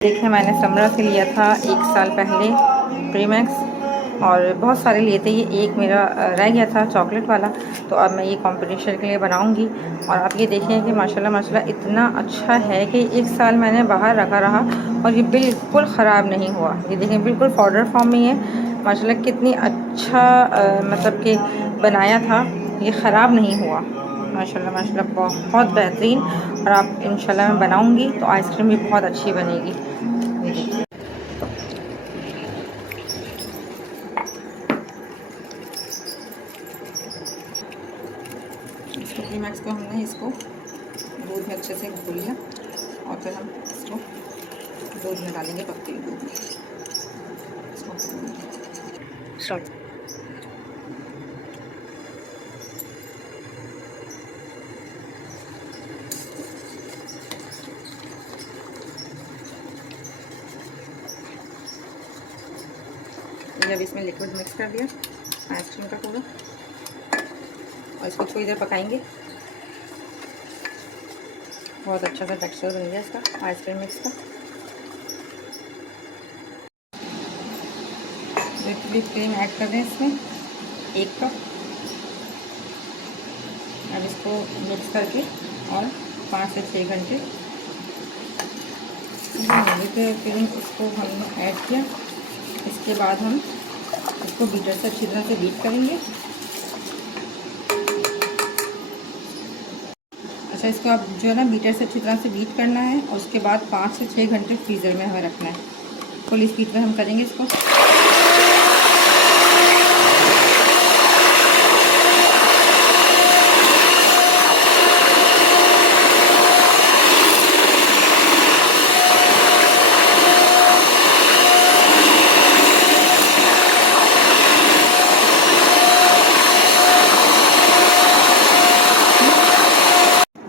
देखिए मैंने समरा से लिया था 1 साल पहले प्रीमैक्स, और बहुत सारे लिए थे। ये एक मेरा रह गया था चॉकलेट वाला, तो अब मैं ये कंपटीशन के लिए बनाऊंगी। और आप ये देखें कि माशाल्लाह माशाल्लाह इतना अच्छा है कि 1 साल मैंने बाहर रखा रहा और ये बिल्कुल ख़राब नहीं हुआ। ये देखें बिल्कुल पाउडर फॉर्म में है। माशाल्लाह कितनी अच्छा मतलब कि बनाया था, ये ख़राब नहीं हुआ। माशाल्लाह माशाल्लाह बहुत बेहतरीन। और आप इंशाल्लाह मैं बनाऊंगी तो आइसक्रीम भी बहुत अच्छी बनेगी। ये देखिए इसको प्रीमैक्स को हमने इसको दूध में अच्छे से घोल लिया और फिर हम इसको दूध में डालेंगे, पकते हुए दूध में इसको जब इसमें लिक्विड मिक्स कर दिया आइसक्रीम का पूरा, और इसको थोड़ी देर पकाएंगे। बहुत अच्छा सा टेक्सचर बन गया इसका आइसक्रीम मिक्स का। विप क्रीम ऐड कर दें इसमें 1 कप। अब इसको मिक्स करके और 5 से 6 घंटे क्रीम इसको हमने ऐड किया। इसके बाद हम इसको बीटर से अच्छी तरह से बीट करेंगे। अच्छा, इसको आप जो है ना बीटर से अच्छी तरह से बीट करना है, और उसके बाद 5 से 6 घंटे फ्रीज़र में हमें रखना है। फुल स्पीड में हम करेंगे इसको।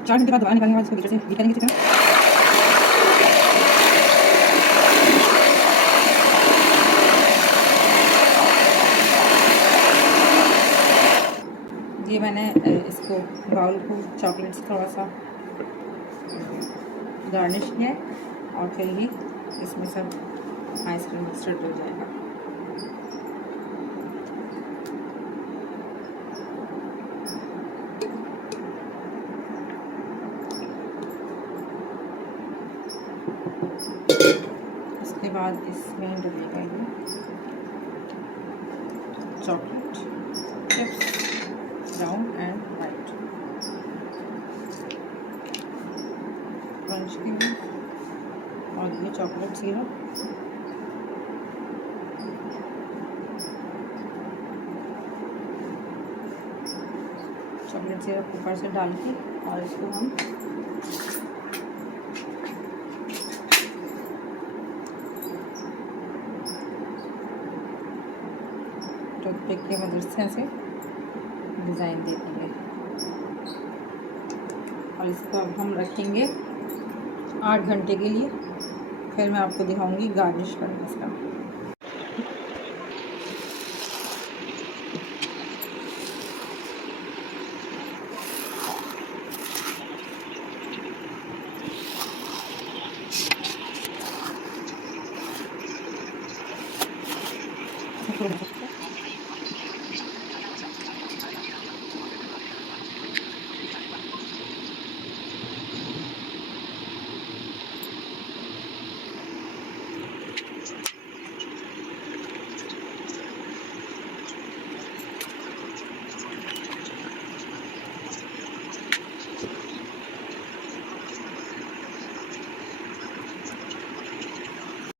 चार घंटे बाद दोबारा निकालने के बाद इसको बीटर से बीट करेंगे अच्छी तरह। ये मैंने इसको बाउल को चॉकलेट से थोड़ा सा गार्निश किया है, और फिर ये इसमें सब आइसक्रीम मिक्सचर डल जाएगा। इसके बाद इसमें डलेगा ये chocolate chips, brown and white crunch के लिए, और ये चॉकलेट सिरप। चॉकलेट सिरप ऊपर से डाल के, और इसको हम टूथपिक की मदद से डिज़ाइन दे देंगे। और इसको अब हम रखेंगे 8 घंटे के लिए। फिर मैं आपको दिखाऊंगी गार्निश करना इसका।